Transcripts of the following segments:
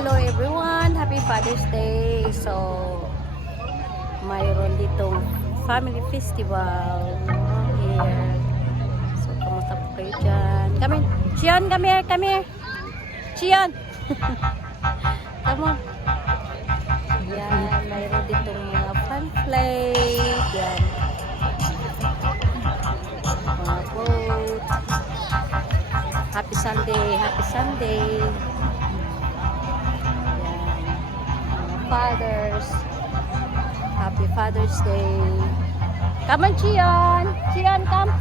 hello everyone. Happy Father's Day. So, mayroon ditong family festival here. So, kamusta po kayo dyan? Come in. Chion, come here, come here. Chion. Come on. Yan, mayroon ditong mga fun play. Yan. Mga boat. Happy Sunday, happy Sunday. Fathers. Happy Father's Day. Come on, Chion. Chion, come.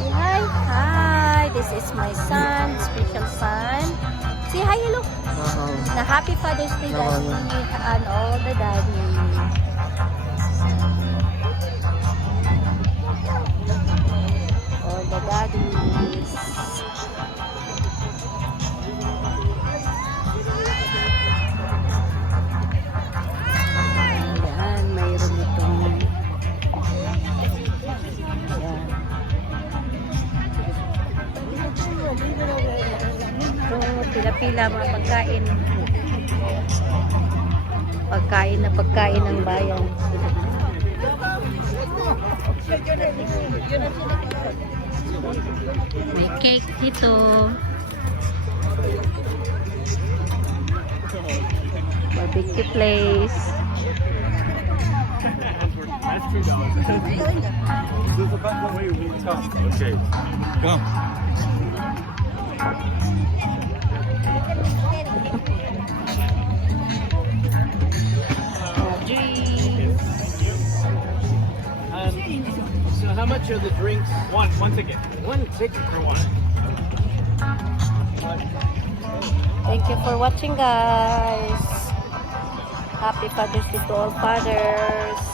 Say hi. Hi. This is my son, special son. Say hi, hello. Na Happy Father's Day, Daddy, and all the daddy. All the daddies. Pila-pila mga pagkain. Pagkain ng bayan. May cake dito. Barbecue place. That's $2. There's a button where you reach up. Okay. Come. So how much are the drinks? One ticket. One ticket for one. Thank you for watching, guys. Happy Father's Day to all fathers.